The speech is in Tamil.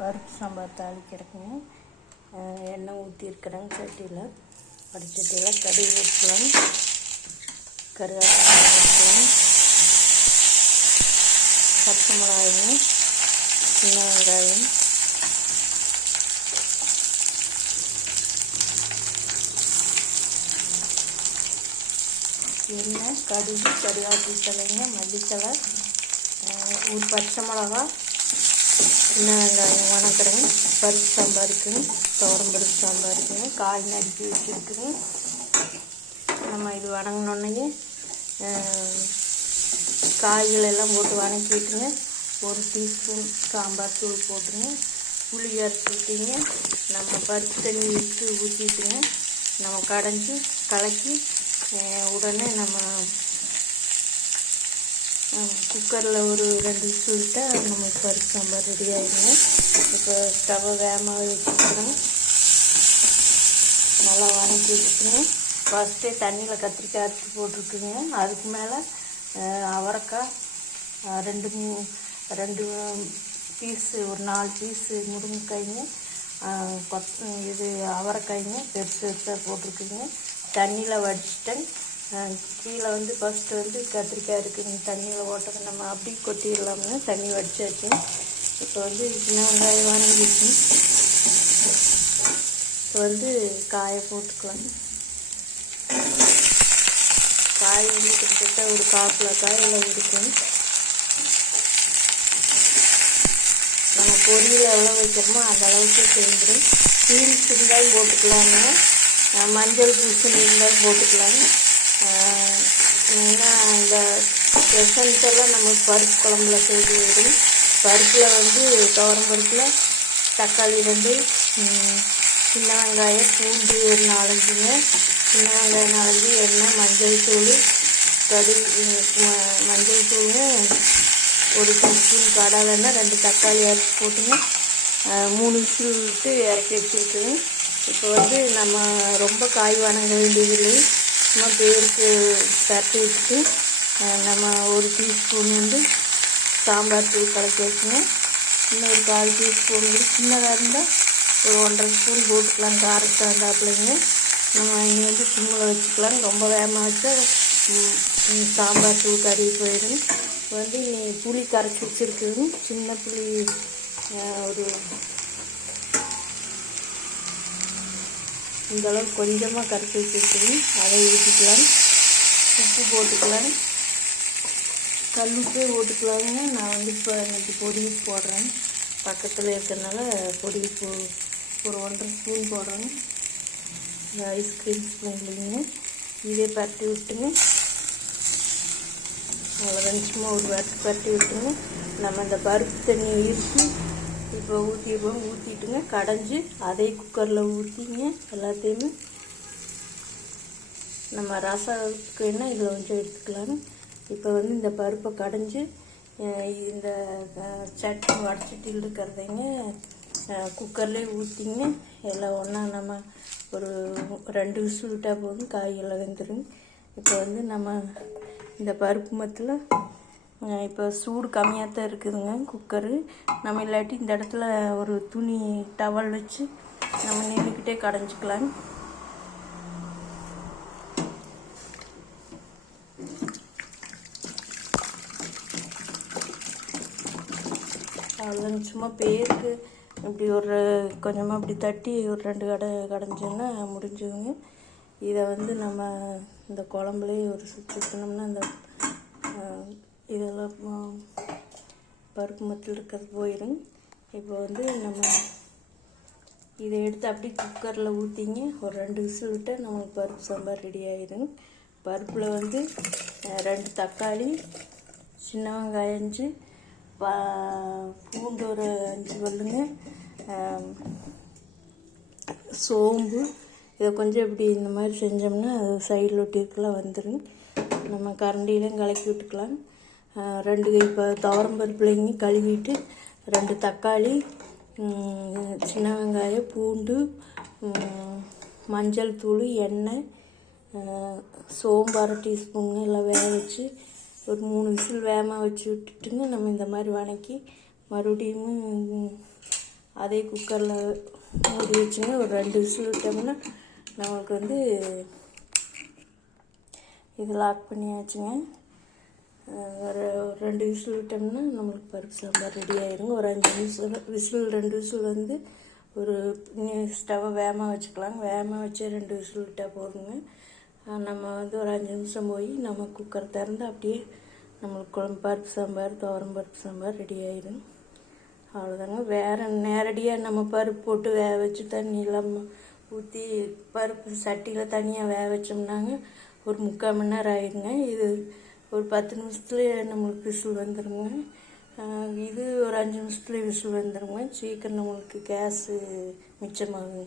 பருப்பு சாம்பார் தாளிக்கிறதுங்க. எண்ணெய் ஊற்றிருக்கிறேங்க சட்டியில். வடச்சட்டியில் கடுகு ஊற்றலாம், கருவேப்பிலை ஊற்றலாம், பச்சை மிளகாய்ங்க, சின்ன வெங்காயம், எண்ணெய், கடுகு, கருவேப்பிலை தலைங்க, மல்லித்தலை, ஒரு பச்சை மிளகா, சின்ன வெங்காயம் வணக்கிறேங்க. பருப்பு சாம்பாருக்குங்க, துவரம்பருப்பு சாம்பாருக்குங்க. காய் நறுக்கி வச்சுருக்குங்க. நம்ம இது வணங்கினோடனே காய்களெல்லாம் போட்டு வணக்கிட்டுங்க. ஒரு டீஸ்பூன் சாம்பார் தூள் போட்டுங்க. புளி அரைச்சி ஊற்றிங்க. நம்ம பருப்பு தண்ணி விட்டு ஊற்றிட்டுங்க. நம்ம கடைஞ்சி கலக்கி உடனே நம்ம குக்கரில் ஒரு 2 விசில் விட்டால் நமக்கு பருப்பு சாம்பார் ரெடி ஆகிடுங்க. இப்போ ஸ்டவ்வை வேகமாக வச்சுக்கிறோம். நல்லா வணக்கி வச்சுக்கணும். ஃபஸ்ட்டே தண்ணியில் கத்திரிக்காய் அரைச்சி போட்டிருக்குங்க. அதுக்கு மேலே அவரைக்காய் 2 பீஸு, ஒரு 4 பீஸு முருங்கைக்காய்ங்க, இது அவரைக்காய்ங்க பெருசு பெருசாக போட்டிருக்குங்க. தண்ணியில் வடிச்சிட்டேன். கீழே ஃபஸ்ட்டு கத்திரிக்காய் இருக்குதுங்க, தண்ணியில் ஓட்டதை நம்ம அப்படி கொட்டிடலாம்னு தண்ணி வடிச்சாச்சு. இப்போ சின்ன வெங்காயம் வணங்கிச்சு. இப்போ காயை போட்டுக்கலாம். காய் கிட்டத்தட்ட ஒரு 1/4 காயில் இருக்கும். நம்ம பொரியல் எவ்வளோ வைக்கிறோமோ அந்த அளவுக்கு சேர்ந்துடும். பீன்ஸ் இருந்தாலும் போட்டுக்கலாங்க, மஞ்சள் பூசணி இருந்தாலும் போட்டுக்கலாங்க. மெயினாக இந்த எசன்ஸ் எல்லாம் நம்ம பருப்பு குழம்புல செய்து விடும். பருப்பில் துவரம்பருப்பில் தக்காளி 2, சின்ன வெங்காயம், பூண்டு ஒரு 4-5ங்க, சின்ன வெங்காயம் 4, எண்ணெய், மஞ்சள் தூள், மஞ்சள் தூள், ஒரு டீஸ்பூன் கடலெண்ணெய், 2 தக்காளி அரைச்சி போட்டுங்க. 3 விசில் விட்டு இறக்கி வச்சுருக்குங்க. இப்போ நம்ம ரொம்ப காய் வணங்க வேண்டியதில்லை. சும்மா பேருக்கு தட்டி வச்சுட்டு நம்ம ஒரு டீஸ்பூன் சாம்பார் தூள் கலக்கி வச்சுங்க. இன்னும் ஒரு 1/4 டீஸ்பூன் சின்னதாக இருந்தால் ஒரு 1.5 ஸ்பூன் போட்டுக்கலாம். காரத்தை வந்தாப்பிள்ளைங்க நம்ம இனி சிம்மில் வச்சுக்கலாம். ரொம்ப வேகமாக வச்சா சாம்பார் தூள் கறி போயிடும். நீ புளி கரைச்சி வச்சுருக்குது. சின்ன புளி ஒரு இந்தளவுக்கு கொஞ்சமாக கரைச்சி வச்சுருக்குது. அதை ஊற்றிக்கலாம். உப்பு போட்டுக்கலாம், கல்லுப்பே போட்டுக்கலாங்க. நான் இப்போ இன்றைக்கி பொடி உப்பு போடுறேன். பக்கத்தில் இருக்கிறதுனால பொடி உப்பு ஒரு 1.5 ஸ்பூன் போடுறேங்க. இந்த ஐஸ்கிரீம் ஸ்பூன் இல்லைங்க, இதே பரட்டி விட்டுங்க. அவ்வளோதான், சும்மா ஒரு பரட்டி விட்டுங்க. நம்ம இந்த பருப்பு தண்ணி ஈர்த்து இப்போ ஊற்றிட்டுங்க. கடைஞ்சி அதே குக்கரில் ஊற்றிங்க. எல்லாத்தையுமே நம்ம ரசத்துக்கு என்ன இதில் கொஞ்சம் எடுத்துக்கலாங்க. இப்போ இந்த பருப்பை கடைஞ்சி இந்த சட்னி வடச்சட்டியில் இருக்கிறதைங்க குக்கர்லேயே ஊற்றிங்க. எல்லாம் ஒன்றா நம்ம ஒரு 2 விசில் விட்டால் போதும், காயெல்லாம் வெந்துடும். இப்போ நம்ம இந்த பருப்பு மத்தில் இப்போ சூடு கம்மியாக தான் இருக்குதுங்க குக்கரு. நம்ம இல்லாட்டி இந்த இடத்துல ஒரு துணி டவல் வச்சு நம்ம நின்றுக்கிட்டே கடைஞ்சிக்கலாம். அவ்வளோதான், சும்மா பேருக்கு இப்படி ஒரு கொஞ்சமாக இப்படி தட்டி ஒரு 2 கடைஞ்சோன்னா முடிஞ்சுதுங்க. இதை நம்ம இந்த குழம்புலேயே ஒரு சுற்றினோம்னா இந்த இதெல்லாம் பருப்பு மத்தில் இருக்கிறது போயிடும். இப்போ நம்ம இதை எடுத்து அப்படியே குக்கரில் ஊற்றிங்க. ஒரு 2 விசில் விட்டால் நம்மளுக்கு பருப்பு சாம்பார் ரெடி ஆகிடும். பருப்பில் 2 தக்காளி, சின்ன வெங்காயம் 5, பூண்டு ஒரு 5 பல்லுங்க, சோம்பு. இதை கொஞ்சம் இப்படி இந்த மாதிரி செஞ்சோம்னா அது சைடில் ஒட்டிருக்கெல்லாம் வந்துடும். நம்ம கரண்டியிலையும் கலக்கி விட்டுக்கலாம். 2 கை துவரம்பருப்புலைங்க கழுவிட்டு 2 தக்காளி, சின்ன வெங்காயம், பூண்டு, மஞ்சள் தூள், எண்ணெய், சோம்பு 1/2 டீஸ்பூனுங்க எல்லாம் வேக வச்சு ஒரு 3 விசில் வேகமாக வச்சு விட்டுட்டுங்க. நம்ம இந்த மாதிரி வணக்கி மறுபடியும் அதே குக்கரில் மூடி வச்சுங்க ஒரு 2 விசில் விட்டோம்னா நம்மளுக்கு வந்து இது லாக் பண்ணியாச்சுங்க. ஒரு 2 விசில் விட்டோம்னா நம்மளுக்கு பருப்பு சாம்பார் ரெடி ஆயிருங்க. ஒரு 5 விசில் 2 விசில் வந்து ஒரு ஸ்டவ்வை வேகமாக வச்சுக்கலாம். வேகமாக வச்சு 2 விசில் விட்டால் போதுங்க. நம்ம வந்து ஒரு 5 நிமிஷம் போய் நம்ம குக்கர் திறந்து அப்படியே நம்மளுக்கு குழம்பு பருப்பு சாம்பார் துவரம் பருப்பு சாம்பார் ரெடி ஆயிடும். அவ்வளோதாங்க. வேறு நேரடியாக நம்ம பருப்பு போட்டு வேக வச்சு தண்ணியெல்லாம் ஊற்றி பருப்பு சட்டியில் தனியாக வேக வச்சோம்னாங்க ஒரு 3/4 மணி நேரம் ஆயிடுங்க. இது ஒரு 10 நிமிஷத்துலேயே நம்மளுக்கு விசில் வந்துடுங்க. இது ஒரு 5 நிமிஷத்துலேயே விசில் வந்துடுங்க. சீக்கிரம் நம்மளுக்கு கேஸு மிச்சமாகுங்க.